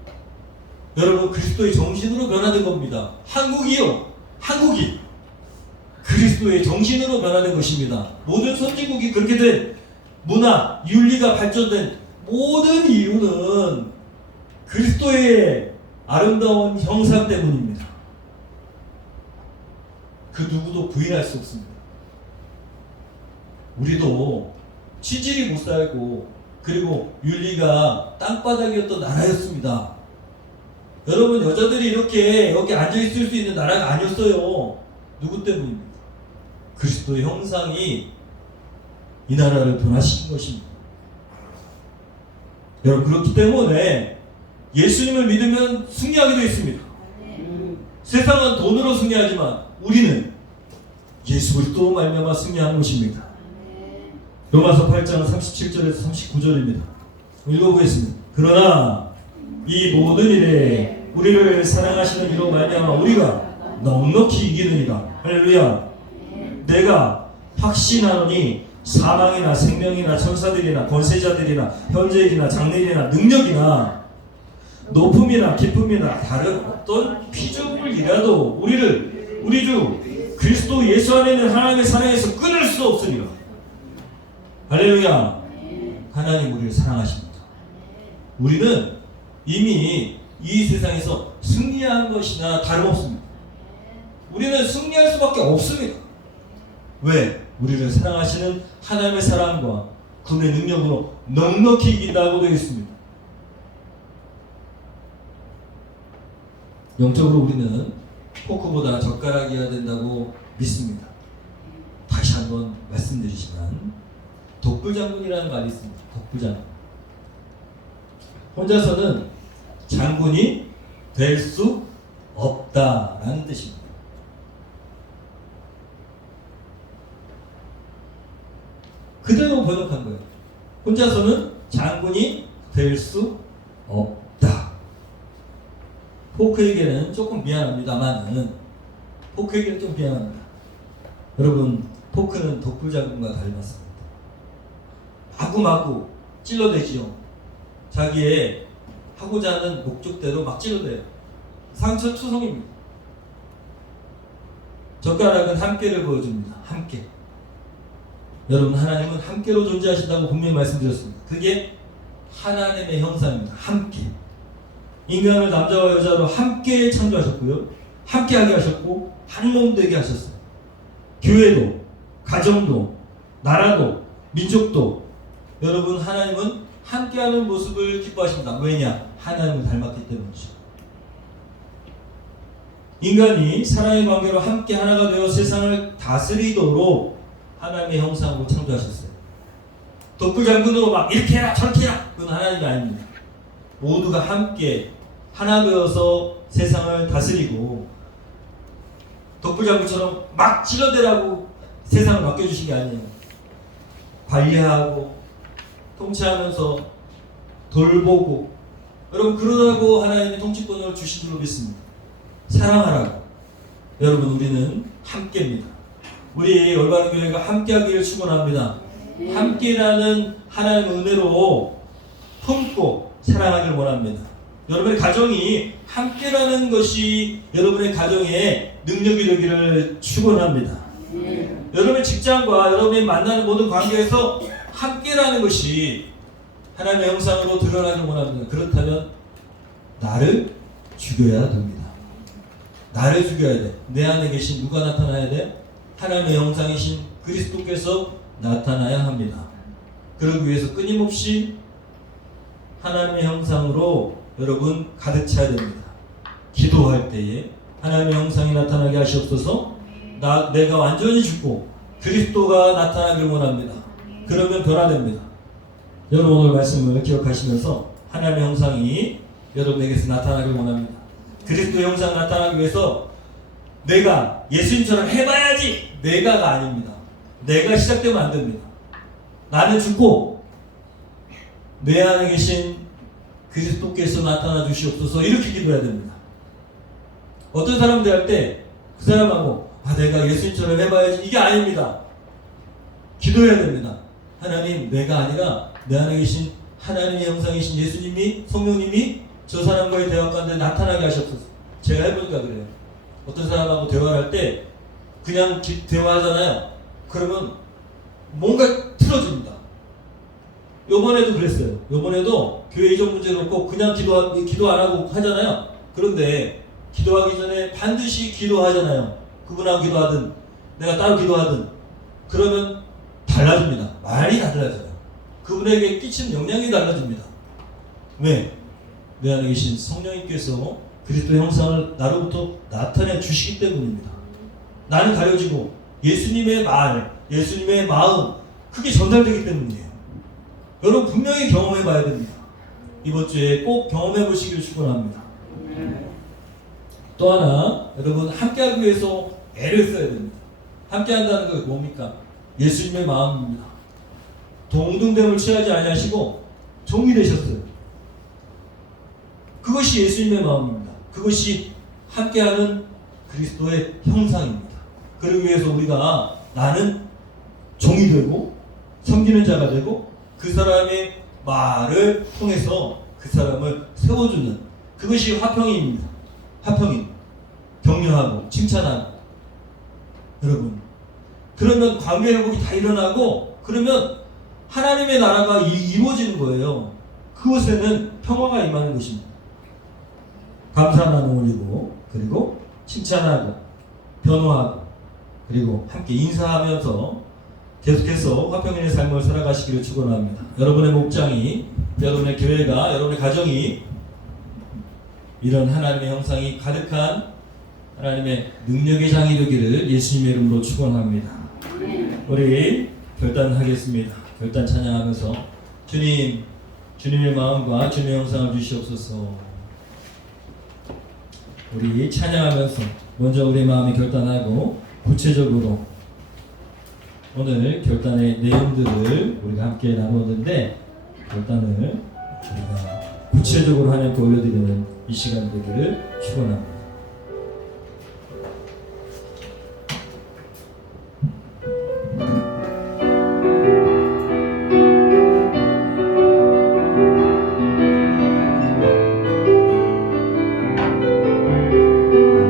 여러분 그리스도의 정신으로 변화된 겁니다. 한국이요, 한국이 그리스도의 정신으로 변화된 것입니다. 모든 선진국이 그렇게 된 문화, 윤리가 발전된 모든 이유는 그리스도의 아름다운 형상 때문입니다. 그 누구도 부인할 수 없습니다. 우리도 치질이 못 살고 그리고 윤리가 땅바닥이었던 나라였습니다. 여러분, 여자들이 이렇게 여기 앉아있을 수 있는 나라가 아니었어요. 누구 때문입니까? 그리스도의 형상이 이 나라를 변화시킨 것입니다. 여러분, 그렇기 때문에 예수님을 믿으면 승리하게 되어 있습니다. 세상은 돈으로 승리하지만 우리는 예수 그리스도로 말미암아 승리하는 것입니다. 로마서 8장 37절에서 39절입니다. 읽어보겠습니다. 그러나 이 모든 일에 우리를 사랑하시는 이로 말미암아 우리가 넉넉히 이기느니라. 할렐루야. 내가 확신하노니 사망이나 생명이나 천사들이나 권세자들이나 현재일이나 장래일이나 능력이나 높음이나 기쁨이나 다른 어떤 피조물이라도 우리 주 그리스도 예수 안에 있는 하나님의 사랑에서 끊을 수 없으리라. 할렐루야. 하나님 우리를 사랑하십니다. 우리는 이미 이 세상에서 승리한 것이나 다름없습니다. 우리는 승리할 수밖에 없습니다. 왜? 우리를 사랑하시는 하나님의 사랑과 그분의 능력으로 넉넉히 이긴다고 되어 있습니다. 영적으로 우리는 포크보다 젓가락이어야 된다고 믿습니다. 다시 한번 말씀드리지만 독불장군이라는 말이 있습니다. 독불장군. 혼자서는 장군이 될 수 없다라는 뜻입니다. 그대로 번역한 거예요. 혼자서는 장군이 될 수 없다. 포크에게는 조금 미안합니다만은 포크에게는 좀 미안합니다. 여러분, 포크는 독불장군과 닮았습니다. 마구마구 찔러대지요. 자기의 하고자 하는 목적대로 막 찔러대요. 상처투성입니다. 젓가락은 함께를 보여줍니다. 함께. 여러분, 하나님은 함께로 존재하신다고 분명히 말씀드렸습니다. 그게 하나님의 형상입니다. 함께. 인간을 남자와 여자로 함께 창조하셨고요. 함께하게 하셨고 한 몸 되게 하셨어요. 교회도, 가정도, 나라도, 민족도 여러분, 하나님은 함께하는 모습을 기뻐하십니다. 왜냐? 하나님을 닮았기 때문이죠. 인간이 사랑의 관계로 함께 하나가 되어 세상을 다스리도록 하나님의 형상으로 창조하셨어요. 독불장군으로 막 이렇게 해라 저렇게 해라, 그건 하나님이 아닙니다. 모두가 함께 하나 되어서 세상을 다스리고 독불장군처럼 막 찔러대라고 세상을 맡겨주신 게 아니에요. 관리하고 통치하면서 돌보고, 여러분, 그러라고 하나님이 통치권을 주신 줄로 믿습니다. 사랑하라고. 여러분, 우리는 함께입니다. 우리 올바른 교회가 함께하기를 축원합니다. 함께라는 하나님의 은혜로 품고 사랑하기를 원합니다. 여러분의 가정이 함께라는 것이 여러분의 가정의 능력이 되기를 축원합니다. 여러분의 직장과 여러분이 만나는 모든 관계에서 함께라는 것이 하나님의 형상으로 드러나기를 원합니다. 그렇다면 나를 죽여야 됩니다. 나를 죽여야 돼. 내 안에 계신 누가 나타나야 돼? 하나님의 형상이신 그리스도께서 나타나야 합니다. 그러기 위해서 끊임없이 하나님의 형상으로 여러분 가득 차야 됩니다. 기도할 때에 하나님의 형상이 나타나게 하시옵소서. 내가 완전히 죽고 그리스도가 나타나길 원합니다. 그러면 변화됩니다. 여러분, 오늘 말씀을 기억하시면서 하나님의 형상이 여러분에게서 나타나길 원합니다. 그리스도의 형상 나타나기 위해서 내가 예수님처럼 해봐야지, 내가가 아닙니다. 내가 시작되면 안 됩니다. 나는 죽고 내 안에 계신 그리스도께서 나타나 주시옵소서, 이렇게 기도해야 됩니다. 어떤 사람 대할 때 그 사람하고 내가 예수님처럼 해봐야지, 이게 아닙니다. 기도해야 됩니다. 하나님, 내가 아니라 내 안에 계신 하나님의 형상이신 예수님이, 성령님이 저 사람과의 대화 가운데 나타나게 하셨소서. 제가 해보니까 그래요. 어떤 사람하고 대화를 할 때 그냥 대화하잖아요. 그러면 뭔가 틀어집니다. 요번에도 그랬어요. 요번에도 교회 이전 문제 놓고 그냥 기도 안 하고 하잖아요. 그런데 기도하기 전에 반드시 기도하잖아요. 그분하고 기도하든 내가 따로 기도하든, 그러면 달라집니다. 말이 다 달라져요. 그분에게 끼친 영향이 달라집니다. 왜? 내 안에 계신 성령님께서 그리스도의 형상을 나로부터 나타내 주시기 때문입니다. 나는 가려지고 예수님의 말, 예수님의 마음, 그게 전달되기 때문이에요. 여러분, 분명히 경험해 봐야 됩니다. 이번 주에 꼭 경험해 보시길 축원합니다. 또 하나, 여러분, 함께하기 위해서 애를 써야 됩니다. 함께한다는 게 뭡니까? 예수님의 마음입니다. 동등됨을 취하지 아니하시고 종이 되셨어요. 그것이 예수님의 마음입니다. 그것이 함께하는 그리스도의 형상입니다. 그러기 위해서 우리가 나는 종이 되고 섬기는 자가 되고 그 사람의 말을 통해서 그 사람을 세워주는 그것이 화평입니다. 화평입니다. 격려하고 칭찬하고. 여러분, 그러면 관계 회복이 다 일어나고, 그러면 하나님의 나라가 이루어지는 거예요. 그곳에는 평화가 임하는 것입니다. 감사하는 올리고, 그리고 칭찬하고, 변호하고, 그리고 함께 인사하면서 계속해서 화평인의 삶을 살아가시기를 축원합니다. 여러분의 목장이, 여러분의 교회가, 여러분의 가정이 이런 하나님의 형상이 가득한 하나님의 능력의 장이 되기를 예수님의 이름으로 축원합니다. 우리 결단하겠습니다. 결단 찬양하면서 주님, 주님의 마음과 주님의 형상을 주시옵소서. 우리 찬양하면서 먼저 우리 마음이 결단하고 구체적으로 오늘 결단의 내용들을 우리가 함께 나누었는데, 결단을 우리가 구체적으로 하나님께 올려드리는 이 시간 되기를 축원합니다.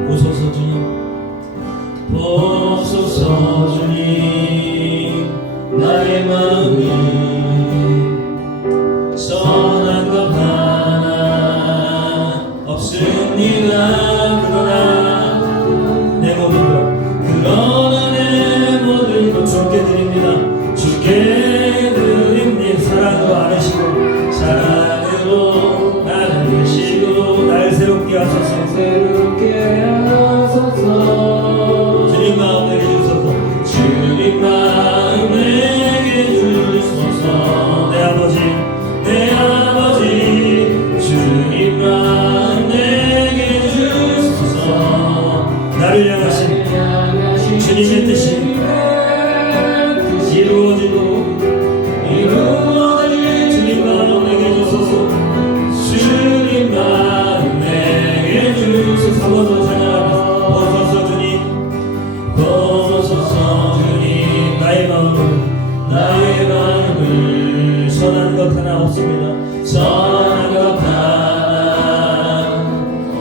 오소서 주님, 오소서 주님, 나의 마음이 선한 것 하나 없습니다. 그러나 내 모든 것 주께 드립니다. 주께 드립니다. 사랑으로 안으시고, 사랑으로 안으시고, 날 새롭게 하소서. 주님 마음 내게 주소서. 주님 마음 내게 주소서. 내 아버지, 내 아버지, 주님 마음 내게 주소서. 나를 향하신 주님의 뜻이 이루어지고 주님 마음 내게 주소서. 주님 마음 내게 주소서. 한번 더 찬양하면서 보소서 주님, 보소서 주님, 나의 마음을 선한 것 하나 없습니다. 선한 것 하나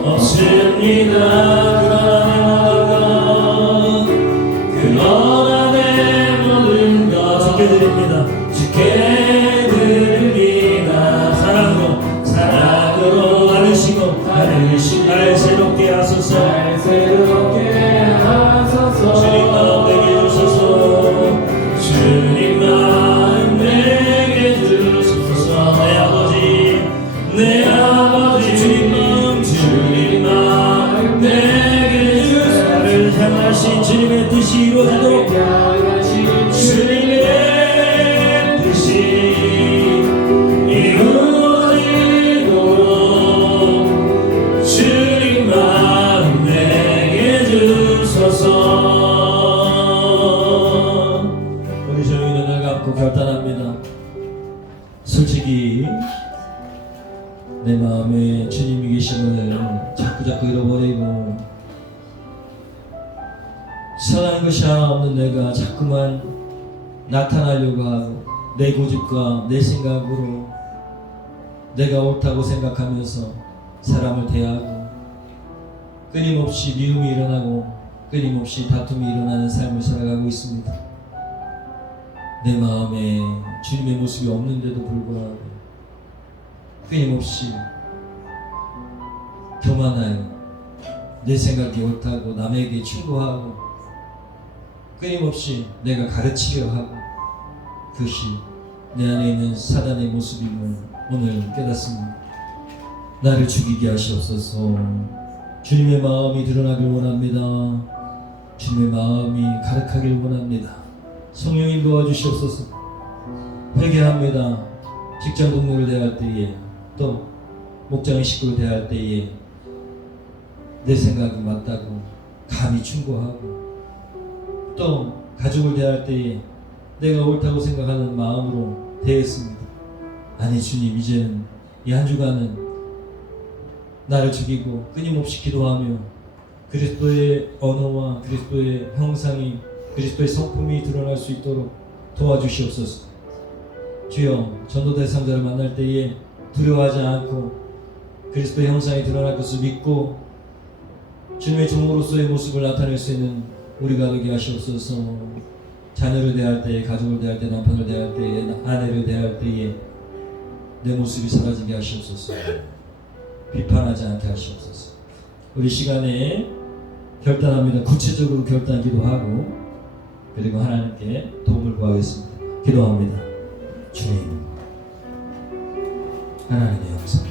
없습니다. 그러나 내 모든 것 주께 드립니다. 주께 드립니다. 사랑으로 안으시고, 날 새롭게 하소서. 주님 마음 내게 주소서. 주님 마음 내게 주소서. 내 아버지, 주님 마음 내게 주소서. 나를 향하신 주님의 뜻이 이루어지도록, 주님의 뜻이 이루어지도록 주님 마음 내게 주소서. 우리 저희 눈을 감고 결단합니다. 솔직히 내 마음에 주님이 계심을 자꾸 잃어버리고, 선한 것이 하나 없는 내가 자꾸만 나타나려고 하고, 내 고집과 내 생각으로 내가 옳다고 생각하면서 사람을 대하고, 끊임없이 미움이 일어나고 끊임없이 다툼이 일어나는 삶을 살아가고 있습니다. 내 마음에 주님의 모습이 없는데도 불구하고 끊임없이 교만하여 내 생각이 옳다고 남에게 충고하고, 끊임없이 내가 가르치려 하고, 그것이 내 안에 있는 사단의 모습임을 오늘 깨닫습니다. 나를 죽이게 하시옵소서. 주님의 마음이 드러나길 원합니다. 주님의 마음이 가득하길 원합니다. 성령님 도와주시옵소서. 회개합니다. 직장 동료를 대할 때에, 또 목장의 식구를 대할 때에 내 생각이 맞다고 감히 충고하고, 또 가족을 대할 때에 내가 옳다고 생각하는 마음으로 대했습니다. 아니 주님, 이제는 이 한 주간은 나를 죽이고 끊임없이 기도하며 그리스도의 언어와 그리스도의 형상이, 그리스도의 성품이 드러날 수 있도록 도와주시옵소서. 주여, 전도 대상자를 만날 때에 두려워하지 않고 그리스도의 형상이 드러날 것을 믿고 주님의 종으로서의 모습을 나타낼 수 있는 우리가 되게 하시옵소서. 자녀를 대할 때, 가족을 대할 때, 남편을 대할 때, 아내를 대할 때에 내 모습이 사라지게 하시옵소서. 비판하지 않게 하시옵소서. 우리 시간에 결단합니다. 구체적으로 결단 기도하고 그리고 하나님께 도움을 구하겠습니다. 기도합니다. 주님, 하나님의 형상